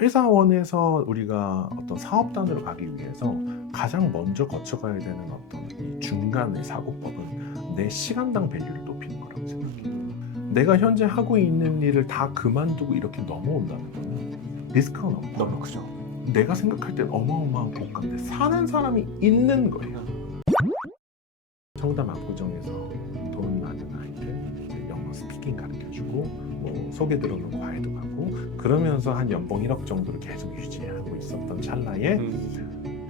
회사원에서 우리가 어떤 사업단으로 가기 위해서 가장 먼저 거쳐가야 되는 어떤 이 중간의 사고법은 내 시간당 밸류를 높이는 거라고 생각해요. 내가 현재 하고 있는 일을 다 그만두고 이렇게 넘어온다는 거는 리스크가 너무 크죠. 내가 생각할 땐 어마어마한 고가인데 사는 사람이 있는 거예요. 청담 압구정에서 돈 많은 아이들 이제 영어 스피킹 가르쳐주고 뭐 소개 들어오는 과외도 가고 그러면서 한 연봉 1억 정도를 계속 유지하고 있었던 찰나에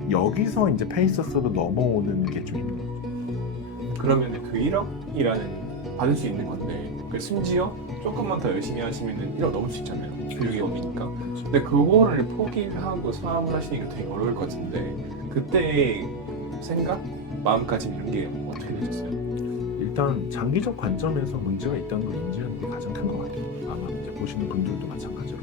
여기서 이제 페이서스로 넘어오는 게 좀 힘든 거죠. 그러면 그 1억이라는 받을 수 있는 건데 심지어 조금만 더 열심히 하시면 1억 넘을 수 있잖아요. 교육업이니까. 근데 그거를 포기를 하고 사업을 하시니까 되게 어려울 것 같은데 그때의 생각? 마음가짐 이런 게 어떻게 되셨어요? 일단 장기적 관점에서 문제가 있다는 걸 인지하는 게 가장 큰 것 같아요. 아마 이제 보시는 분들도 마찬가지로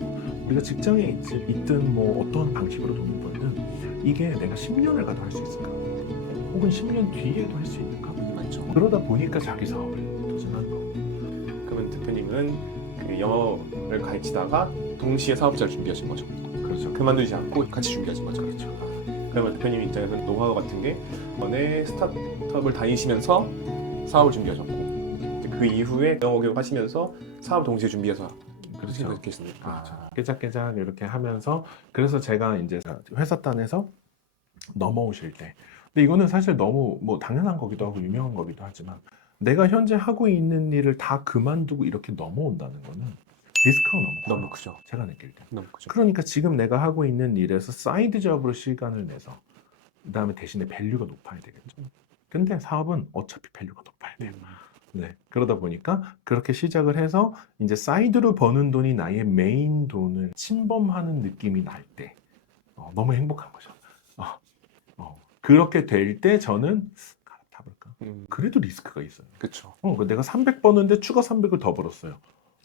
우리가 직장에 있든 뭐 어떤 방식으로 돈을 벌든 이게 내가 10년을 가도 할 수 있을까? 혹은 10년 뒤에도 할 수 있는가? 맞죠. 그러다 보니까 자기 사업을 도전하는 거고. 그러면 대표님은 그 영어를 가르치다가 동시에 사업자를 준비하신 거죠. 그렇죠. 그만두지 않고 같이 준비하신 거죠. 그렇죠. 그러면 대표님 입장에서는 노하우 같은 게 전에 스타트업을 다니시면서 사업을 준비하셨고 이제 그 이후에 영어 교육 하시면서 사업을 동시에 준비해서 그렇죠. 계시니까. 그렇죠. 깨작깨작 이렇게 하면서 그래서 제가 이제 회사단에서 넘어오실 때 근데 이거는 사실 너무 뭐 당연한 거기도 하고 유명한 거기도 하지만 내가 현재 하고 있는 일을 다 그만두고 이렇게 넘어온다는 거는 리스크가 너무 커요. 크죠. 제가 느낄 때. 너무 크죠. 그러니까 지금 내가 하고 있는 일에서 사이드 잡으로 시간을 내서 그다음에 대신에 밸류가 높아야 되겠죠. 근데 사업은 어차피 밸류가 높아야 돼요. 네. 그러다 보니까 그렇게 시작을 해서 이제 사이드로 버는 돈이 나의 메인 돈을 침범하는 느낌이 날 때 너무 행복한 거죠. 그렇게 될 때 저는 갈아타볼까? 그래도 리스크가 있어요. 그렇죠. 내가 300 버는데 추가 300을 더 벌었어요.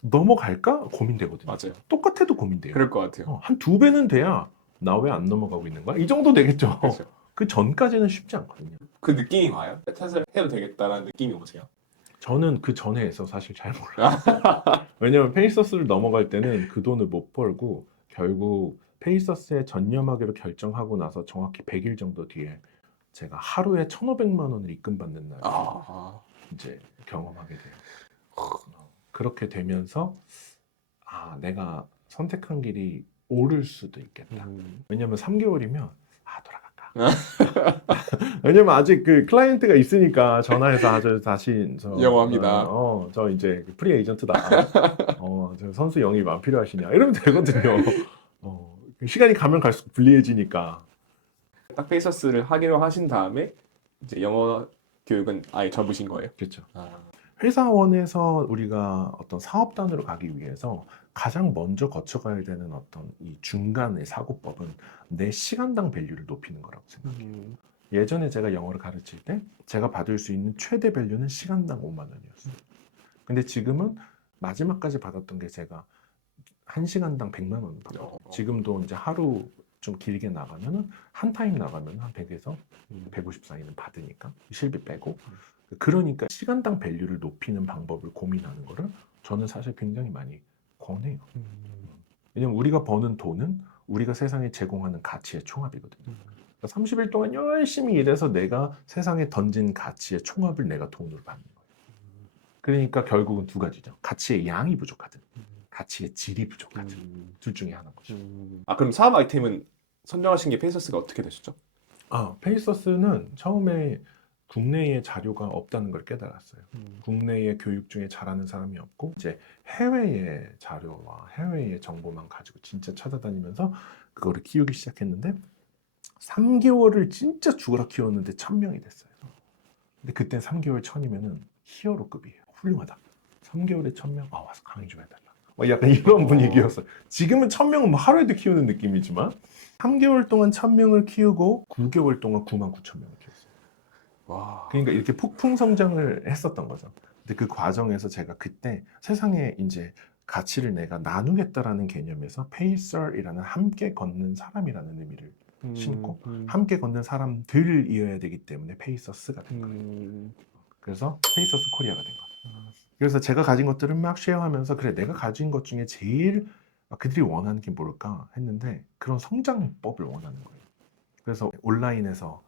넘어갈까? 고민되거든요. 맞아요. 똑같아도 고민돼요. 그럴 것 같아요. 한 2배는 돼야 나 왜 안 넘어가고 있는 거야? 이 정도 되겠죠. 그렇죠. 그 전까지는 쉽지 않거든요. 그 느낌이 와요? 탓을 해도 되겠다라는 느낌이 오세요? 저는 그 전에서 사실 잘 몰라요. 왜냐면 페이서스를 넘어갈 때는 그 돈을 못 벌고 결국 페이서스에 전념하기로 결정하고 나서 정확히 100일 정도 뒤에 제가 하루에 1,500만 원을 입금받는 날을 이제 경험하게 돼요. 그렇게 되면서 내가 선택한 길이 옳을 수도 있겠다. 왜냐면 3개월이면 돌아갈까. 왜냐면 아직 그 클라이언트가 있으니까 전화해서 다시 영어합니다. 저 이제 프리 에이전트다. 저 선수 영입 안 필요하시냐 이러면 되거든요. 시간이 가면 갈수록 불리해지니까. 딱 페이서스를 하기로 하신 다음에 이제 영어 교육은 아예 접으신 거예요? 그렇죠. 회사원에서 우리가 어떤 사업단으로 가기 위해서 가장 먼저 거쳐가야 되는 어떤 이 중간의 사고법은 내 시간당 밸류를 높이는 거라고 생각해요. 예전에 제가 영어를 가르칠 때 제가 받을 수 있는 최대 밸류는 시간당 5만 원이었어요. 근데 지금은 마지막까지 받았던 게 제가 1시간당 100만 원 받아요. 지금도 이제 하루 좀 길게 나가면은 한 타임 나가면 한 100에서 150 사이는 받으니까 실비 빼고 그러니까 시간당 밸류를 높이는 방법을 고민하는 거를 저는 사실 굉장히 많이 권해요. 왜냐면 우리가 버는 돈은 우리가 세상에 제공하는 가치의 총합이거든요. 30일 동안 열심히 일해서 내가 세상에 던진 가치의 총합을 내가 돈으로 받는 거예요. 그러니까 결국은 두 가지죠. 가치의 양이 부족하든 가치의 질이 부족하든 둘 중에 하나인 거죠. 그럼 사업 아이템은 선정하신 게 페이서스가 어떻게 되셨죠? 페이서스는 처음에 국내에 자료가 없다는 걸 깨달았어요. 국내에 교육 중에 잘하는 사람이 없고 이제 해외의 자료와 해외의 정보만 가지고 진짜 찾아다니면서 그거를 키우기 시작했는데 3개월을 진짜 죽어라 키웠는데 1,000명이 됐어요. 근데 그때 3개월 1,000이면은 히어로급이에요. 훌륭하다. 3개월에 1,000명? 와서 강의 좀 해달라. 약간 이런 분위기였어요. 지금은 1,000명은 뭐 하루에도 키우는 느낌이지만 3개월 동안 1,000명을 키우고 9개월 동안 99,000명을 키웠어요. 와. 그러니까 이렇게 폭풍 성장을 했었던 거죠. 근데 그 과정에서 제가 그때 세상에 이제 가치를 내가 나누겠다라는 개념에서 페이서이라는 함께 걷는 사람이라는 의미를 신고 함께 걷는 사람들이어야 되기 때문에 페이서스가 된 거예요. 그래서 페이서스 코리아가 된 거예요. 그래서 제가 가진 것들을 막 쉐어하면서 그래 내가 가진 것 중에 제일 그들이 원하는 게 뭘까 했는데 그런 성장법을 원하는 거예요. 그래서 온라인에서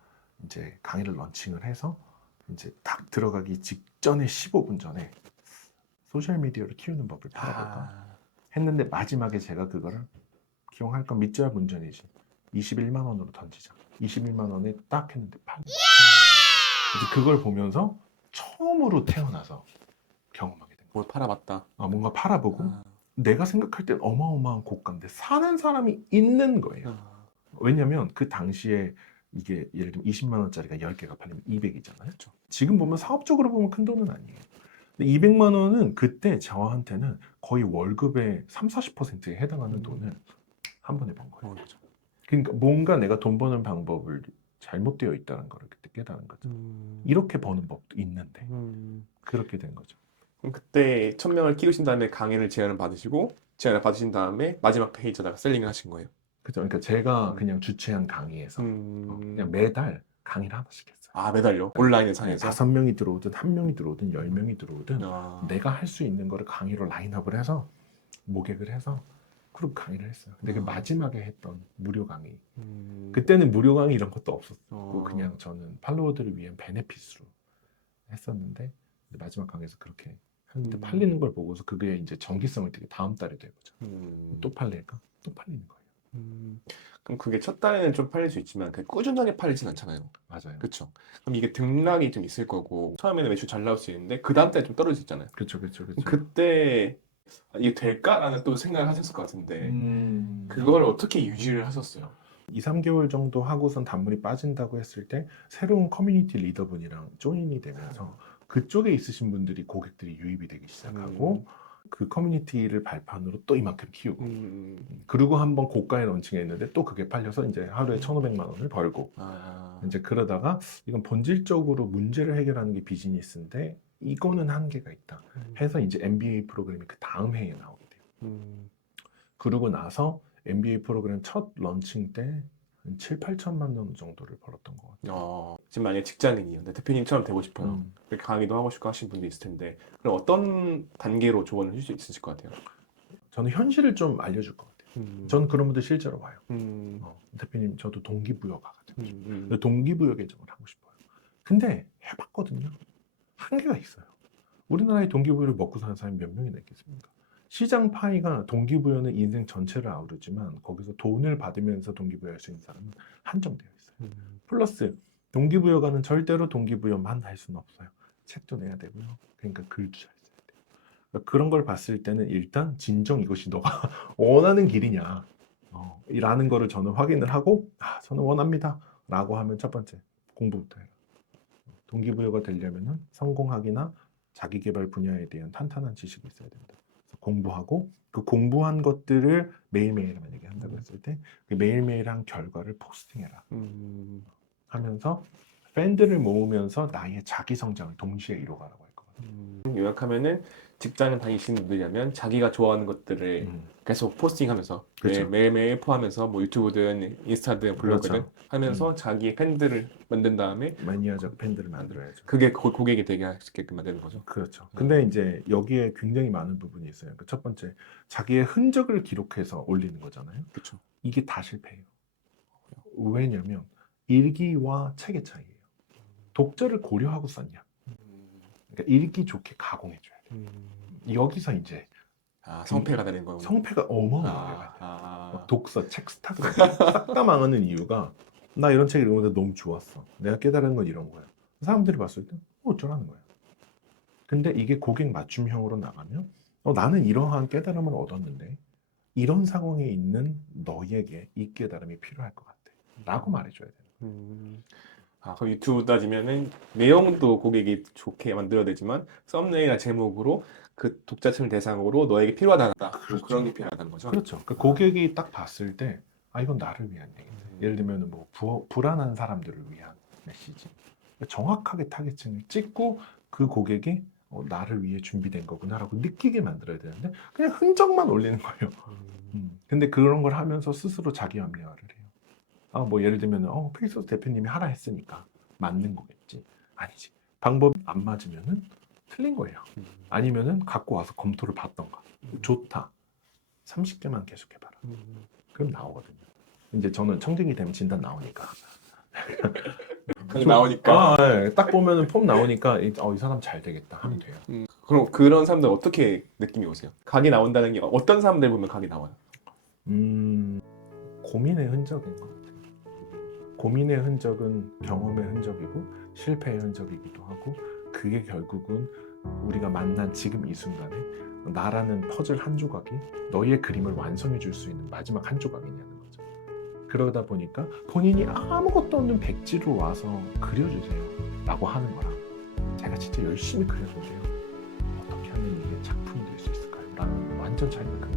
이제 강의를 런칭을 해서 이제 딱 들어가기 직전에 15분 전에 소셜 미디어를 키우는 법을 팔아볼까 했는데 마지막에 제가 그거를 기용할 건 믿져야 본전이지 21만 원으로 던지자. 21만 원에 딱 했는데 팔린 거예요. 이제 그걸 보면서 처음으로 태어나서 경험하게 된 거예요. 뭘 팔아봤다. 뭔가 팔아보고 아, 내가 생각할 땐 어마어마한 고가인데 사는 사람이 있는 거예요. 아, 왜냐면 그 당시에 이게 예를 들면 20만 원짜리가 10개가 팔리면 200이잖아요. 그렇죠. 지금 보면 사업적으로 보면 큰 돈은 아니에요. 근데 200만 원은 그때 저한테는 거의 월급의 3, 40%에 해당하는 돈을 한 번에 번 거예요. 그렇죠. 그러니까 뭔가 내가 돈 버는 방법을 잘못되어 있다는 걸 그때 깨달은 거죠. 이렇게 버는 법도 있는데 그렇게 된 거죠. 그럼 그때 1,000명을 키우신 다음에 강의를 제안을 받으시고 제안을 받으신 다음에 마지막 페이지에다가 셀링을 하신 거예요. 그죠? 그러니까 제가 그냥 주최한 강의에서 그냥 매달 강의를 하나씩 했어요. 아, 매달요? 온라인 상에서? 5명이 들어오든 1명이 들어오든 10명이 들어오든 아, 내가 할 수 있는 거를 강의로 라인업을 해서 모객을 해서 그리고 강의를 했어요. 근데 그 마지막에 했던 무료 강의 그때는 무료 강의 이런 것도 없었고 그냥 저는 팔로워들을 위한 베네핏으로 했었는데 마지막 강의에서 그렇게 했는데 팔리는 걸 보고서 그게 이제 정기성을 되게 다음 달에 되거죠. 또 팔릴까? 또 팔리는 거예요. 그럼 그게 첫 달에는 좀 팔릴 수 있지만 그게 꾸준하게 팔리진 않잖아요. 맞아요. 그렇죠. 그럼 이게 등락이 좀 있을 거고 처음에는 매출 잘 나올 수 있는데 그 다음 달에 좀 떨어질 수 있잖아요. 그렇죠, 그렇죠, 그렇죠. 그때 이게 될까라는 또 생각을 하셨을 것 같은데 그걸 어떻게 유지를 하셨어요? 2, 3개월 정도 하고선 단물이 빠진다고 했을 때 새로운 커뮤니티 리더분이랑 조인이 되면서 그쪽에 있으신 분들이 고객들이 유입이 되기 시작하고 그 커뮤니티를 발판으로 또 이만큼 키우고 그리고 한번 고가에 런칭했는데 또 그게 팔려서 이제 하루에 1,500만 원을 벌고 이제 그러다가 이건 본질적으로 문제를 해결하는 게 비즈니스인데 이거는 한계가 있다 해서 이제 MBA 프로그램이 그 다음 해에 나오게 돼요. 그러고 나서 MBA 프로그램 첫 런칭 때 한 7, 8천만 원 정도를 벌었던 것 같아요. 지금 만약에 직장인이요. 대표님처럼 되고 싶어요. 그렇게 강의도 하고 싶고 하신 분도 있을 텐데 그럼 어떤 단계로 조언을 해줄 수 있으실 것 같아요? 저는 현실을 좀 알려줄 것 같아요. 저는 그런 분들 실제로 와요. 대표님 저도 동기부여가 가지고 동기부여 계정을 하고 싶어요. 근데 해봤거든요. 한계가 있어요. 우리나라의 동기부여를 먹고 사는 사람이 몇 명이나 있겠습니까? 시장 파이가 동기부여는 인생 전체를 아우르지만 거기서 돈을 받으면서 동기부여할 수 있는 사람은 한정되어 있어요. 플러스 동기부여가는 절대로 동기부여만 할 수는 없어요. 책도 내야 되고요. 그러니까 글도 잘 써야 돼요. 그러니까 그런 걸 봤을 때는 일단 진정 이것이 너가 원하는 길이냐 라는 거를 저는 확인을 하고 저는 원합니다 라고 하면 첫 번째 공부부터 해요. 동기부여가 되려면 성공학이나 자기계발 분야에 대한 탄탄한 지식이 있어야 된다. 그래서 공부하고 그 공부한 것들을 매일매일 만약에 한다고 했을 때 그 매일매일 한 결과를 포스팅해라 하면서 팬들을 모으면서 나의 자기 성장을 동시에 이뤄가라고 할 것 같아요. 요약하면은 직장을 다니시는 분들이라면 자기가 좋아하는 것들을 계속 포스팅하면서 그렇죠. 매일매일 포함해서 뭐 유튜브든 인스타든 블로그든 그렇죠. 하면서 자기의 팬들을 만든 다음에 매니아적 팬들을 만들어야죠. 그게 고객이 되게 하게끔 만드는 거죠. 그렇죠. 근데 이제 여기에 굉장히 많은 부분이 있어요. 그 첫 번째, 자기의 흔적을 기록해서 올리는 거잖아요. 그렇죠. 이게 다 실패해요. 왜냐면 일기와 책의 차이예요. 독자를 고려하고 썼냐. 그러니까 읽기 좋게 가공해줘야 돼요. 여기서 이제 성패가 되는 거예요. 성패가 어마어마하게 가요. 독서, 책 스타트가 싹 다 망하는 이유가 나 이런 책 읽었는데 너무 좋았어. 내가 깨달은 건 이런 거야. 사람들이 봤을 때 어쩌라는 거야. 근데 이게 고객 맞춤형으로 나가면 나는 이러한 깨달음을 얻었는데 이런 상황에 있는 너에게 이 깨달음이 필요할 것 같아 라고 말해줘야 돼요. 그럼 유튜브 따지면은 내용도 고객이 좋게 만들어야 되지만 썸네일이나 제목으로 그 독자층 대상으로 너에게 필요하다. 그렇죠. 그런 게 필요하다는 거죠. 그렇죠. 그러니까 고객이 딱 봤을 때 이건 나를 위한 얘기다. 예를 들면 뭐 불안한 사람들을 위한 메시지. 정확하게 타겟층을 찍고 그 고객이 나를 위해 준비된 거구나라고 느끼게 만들어야 되는데 그냥 흔적만 올리는 거예요. 근데 그런 걸 하면서 스스로 자기 합리화를 해요. 뭐 예를 들면 페이스북 대표님이 하라 했으니까 맞는 거겠지. 아니지. 방법이 안 맞으면은 틀린 거예요. 아니면은 갖고 와서 검토를 받던가. 좋다. 30개만 계속 해봐라. 그럼 나오거든요. 이제 저는 청진기 되면 진단 나오니까. 나오니까. 딱 보면은 폼 나오니까 이 사람 잘 되겠다 하면 돼요. 그럼 그런 사람들 어떻게 느낌이 오세요? 각이 나온다는 게 어떤 사람들 보면 각이 나와요? 고민의 흔적인 것 같아요. 고민의 흔적은 경험의 흔적이고 실패의 흔적이기도 하고, 그게 결국은 우리가 만난 지금 이 순간에 나라는 퍼즐 한 조각이 너희의 그림을 완성해 줄 수 있는 마지막 한 조각이냐는 거죠. 그러다 보니까 본인이 아무것도 없는 백지로 와서 그려주세요 라고 하는 거랑, 제가 진짜 열심히 그렸는데요, 어떻게 하면 이게 작품이 될 수 있을까요? 라는 완전 차이가 큽니다.